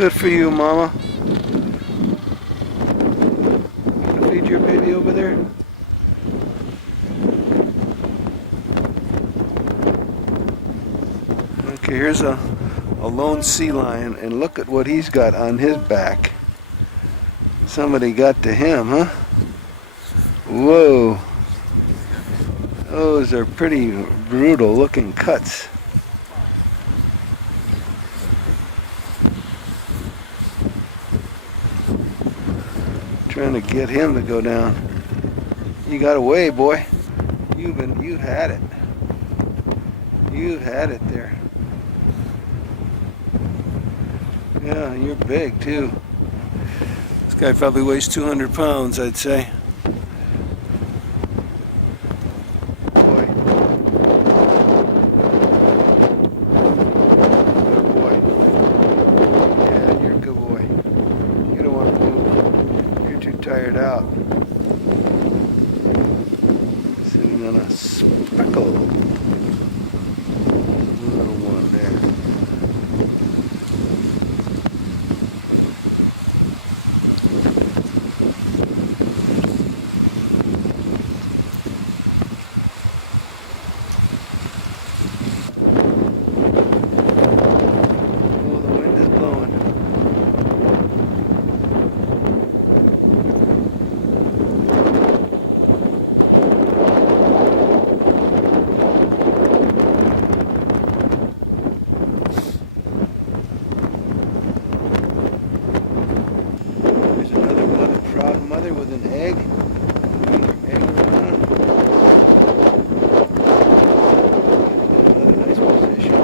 Good for you, Mama. Gonna feed your baby over there? Okay, here's a lone sea lion, and look at what he's got on his back. Somebody got to him, huh? Whoa. Those are pretty brutal looking cuts. Trying to get him to go down. You got away, boy. You've had it. You've had it there. Yeah, you're big too. This guy probably weighs 200 pounds, I'd say. Boy. Good boy. Yeah, you're a good boy. You don't want to move. You're too tired out. Sitting on a speckle. Little one there. Mother with an egg. Egg around. Another nice position.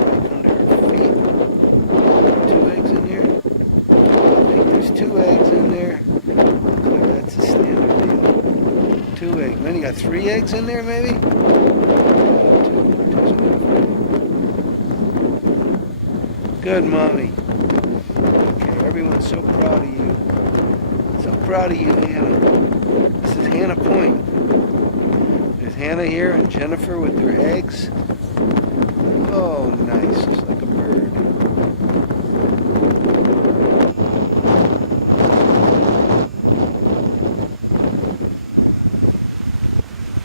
Right under her feet. 2 eggs in there. I think there's 2 eggs in there. Looks like that's a standard deal. 2 eggs. Man, you got 3 eggs in there, maybe? Good, Mommy. Okay, everyone's so proud of you. So proud of you, Hannah. This is Hannah Point. There's Hannah here and Jennifer with their eggs. Oh, nice. Just like a bird.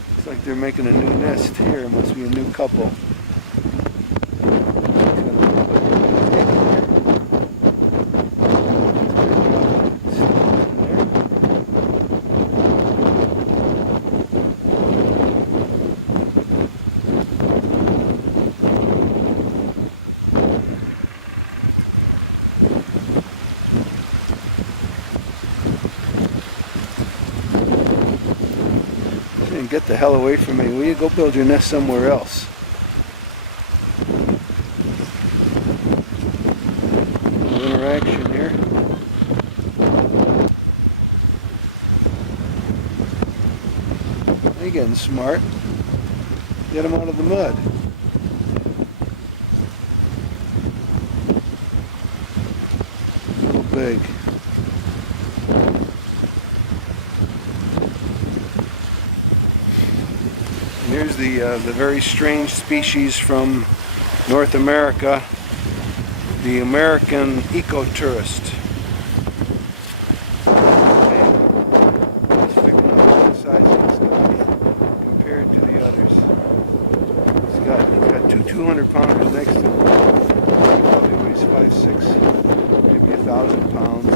Looks like they're making a new nest here. Must be a new couple. Get the hell away from me. Will you go build your nest somewhere else? No interaction here. They're getting smart. Get them out of the mud. A little big. Here's the very strange species from North America, the American ecotourist. He's picking up the size of this guy compared to the others. He's got 200 pounders next to him. He probably weighs 5, 6, maybe 1,000 pounds.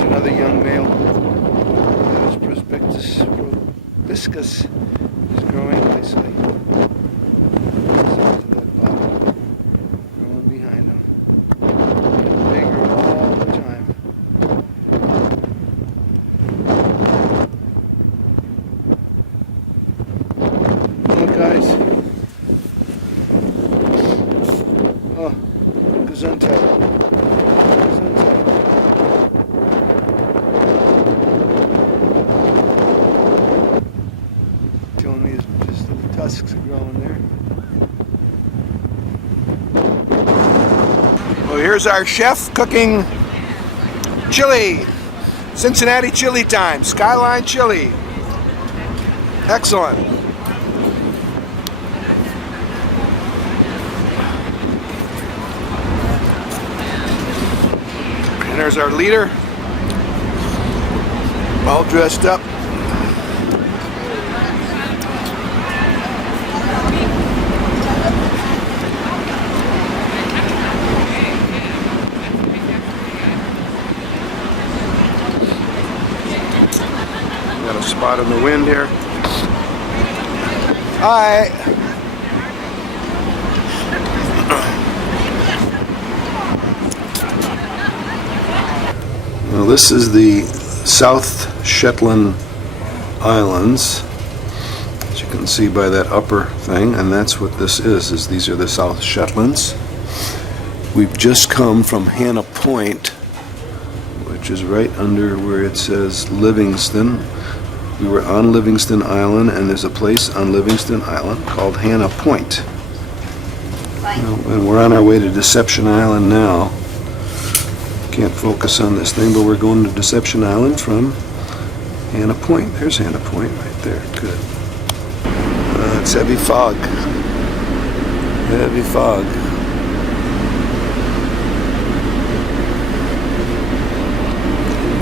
Another young male. Proboscis is growing nicely. Size of that bottle. Growing behind him. Getting bigger all the time. Come on, guys. Oh. there's our chef cooking chili. Cincinnati chili time. SeaLion chili. Excellent. And there's our leader. All dressed up. Got a spot in the wind here. Hi. Well, this is the South Shetland Islands, as you can see by that upper thing, and that's what this is these are the South Shetlands. We've just come from Hannah Point, which is right under where it says Livingston. We were on Livingston Island, and there's a place on Livingston Island called Hannah Point. And we're on our way to Deception Island now. Can't focus on this thing, but we're going to Deception Island from Hannah Point. There's Hannah Point right there. Good. It's heavy fog. Heavy fog.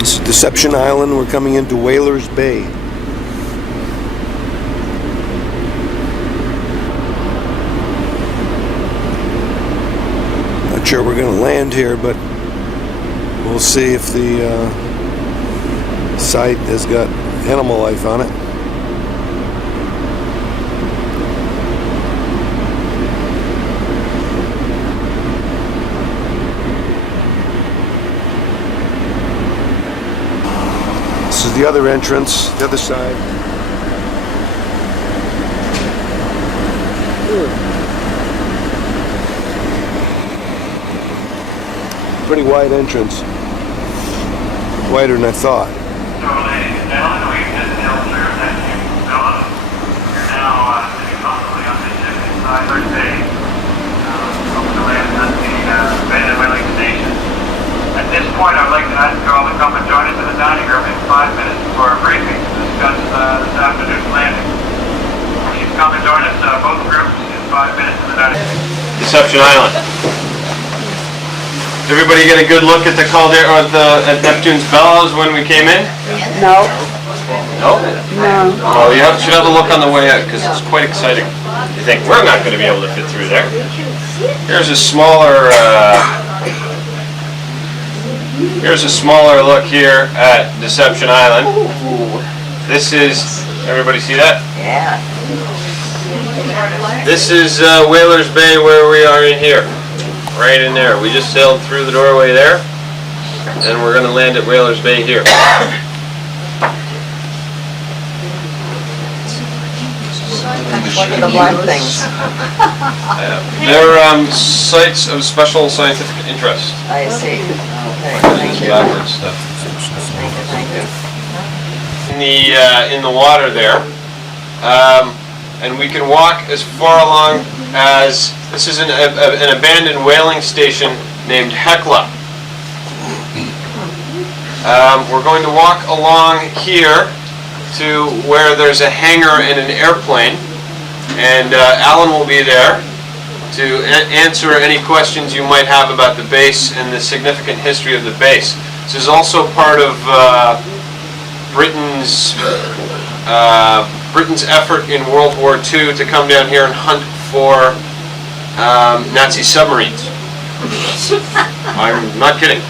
This is Deception Island. We're coming into WhalersBay. Not sure we're going to land here, but we'll see if the site has got animal life on it. This is the other entrance, the other side. Pretty wide entrance. Wider than I thought. So, ladies and gentlemen, we've just sailed through that new zone. You're now sitting comfortably on the ship inside WhalersBay. Over the land at the abandoned whaling station. At this point, I'd like to ask you all to come and join us in the dining room in 5 minutes for a briefing to discuss this afternoon's landing. Please come and join us, both groups, in 5 minutes in the dining room. Deception Island. Did everybody get a good look at the caldera, at Neptune's bellows when we came in? No. No? No. Oh, you should have a look on the way out because it's quite exciting. You think we're not going to be able to fit through there? Here's a smaller. Here's a smaller look here at Deception Island. This is. Everybody see that? Yeah. This is WhalersBay, where we are in here. Right in there. We just sailed through the doorway there, and we're going to land at WhalersBay here. What are the black things? They're sites of special scientific interest. I see. Okay, thank you. Backwards stuff. Thank you. In the water there, and we can walk as far along as this is an abandoned whaling station named Hecla. We're going to walk along here to where there's a hangar and an airplane, and Alan will be there to answer any questions you might have about the base and the significant history of the base. This is also part of Britain's effort in World War II to come down here and hunt for Nazi submarines. I'm not kidding.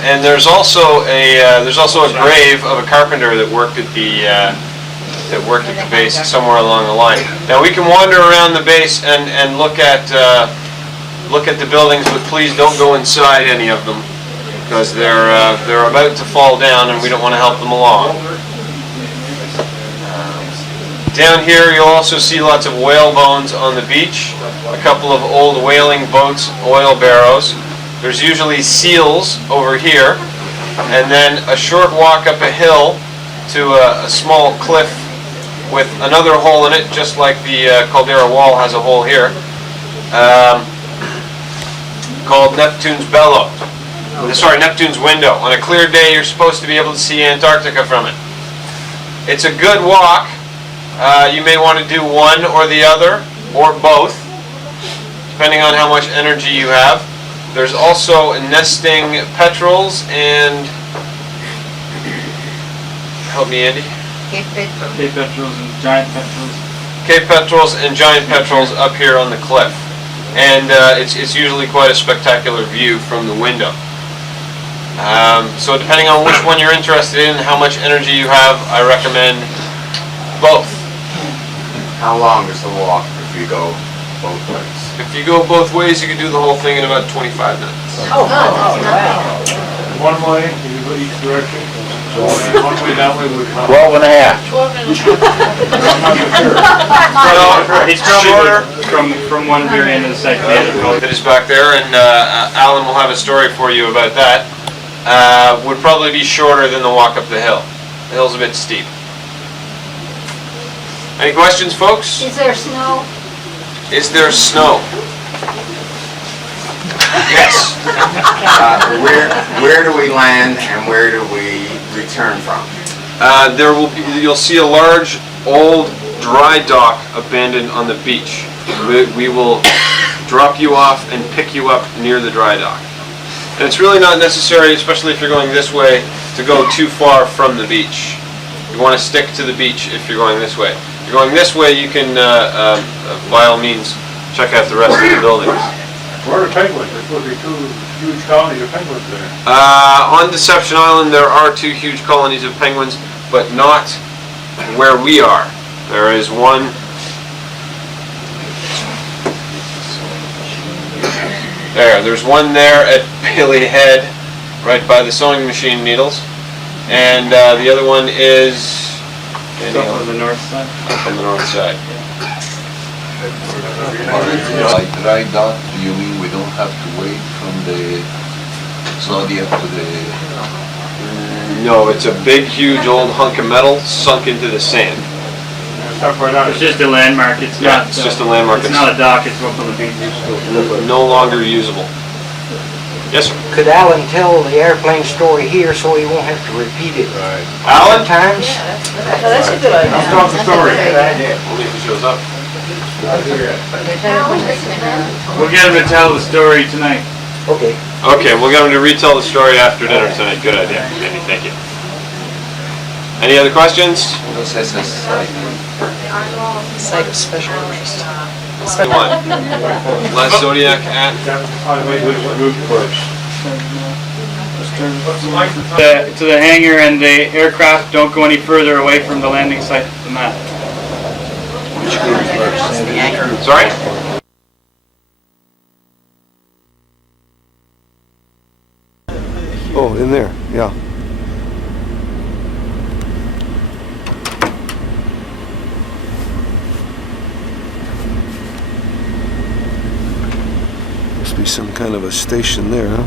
And there's also a grave of a carpenter that worked at the base somewhere along the line. Now we can wander around the base and look at the buildings, but please don't go inside any of them because they're about to fall down, and we don't want to help them along. Down here you'll also see lots of whale bones on the beach, a couple of old whaling boats, oil barrows. There's usually seals over here, and then a short walk up a hill to a small cliff with another hole in it, just like the caldera wall has a hole here, called Neptune's Bellow. Sorry, Neptune's Window. On a clear day, you're supposed to be able to see Antarctica from it. It's a good walk. You may want to do one or the other, or both, depending on how much energy you have. There's also nesting petrels and, help me Andy? Cape Petrel. Cape petrels and giant petrels. Cape petrels and giant petrels up here on the cliff. And it's usually quite a spectacular view from the window. So depending on which one you're interested in, how much energy you have, I recommend both. How long is the walk if you go both ways? If you go both ways, you can do the whole thing in about 25 minutes. Oh, wow. One way, you go each direction, one way that way would come. 12 and a half. Well, It's shorter. from one very end of the second end. That is back there, and Alan will have a story for you about that. Would probably be shorter than the walk up the hill. The hill's a bit steep. Any questions, folks? Is there snow? Is there snow? Yes. Where do we land and where do we return from? There will be. You'll see a large old dry dock abandoned on the beach. We will drop you off and pick you up near the dry dock. And it's really not necessary, especially if you're going this way, to go too far from the beach. You want to stick to the beach if you're going this way. If you're going this way, you can, by all means, check out the rest of the buildings. Where are the penguins? There's supposed to be two huge colonies of penguins there. On Deception Island, there are 2 huge colonies of penguins, but not where we are. There is one. There's one there at Bailey Head, right by the sewing machine needles, and the other one is It's up on the north side. up on the north side. By dry dock, do you mean we don't have to wait from the Zodiac to the... No, it's a big, huge old hunk of metal sunk into the sand. Stuff right out. It's just a landmark. It's Yeah, not. it's just a landmark. It's not a dock. It's up on the beach. No longer usable. Yes, sir. Could Alan tell the airplane story here so he won't have to repeat it Alan? times? That's a good idea. I'll start the story. Only if he shows up. We'll get him to tell the story tonight. Okay. Okay, we'll get him to retell the story after dinner tonight. Good idea, Andy. Thank you. Any other questions? Site of special interest. One. Last Zodiac at. To the hangar and the aircraft don't go any further away from the landing site than that. Sorry? Oh, in there, yeah. Must be some kind of a station there, huh?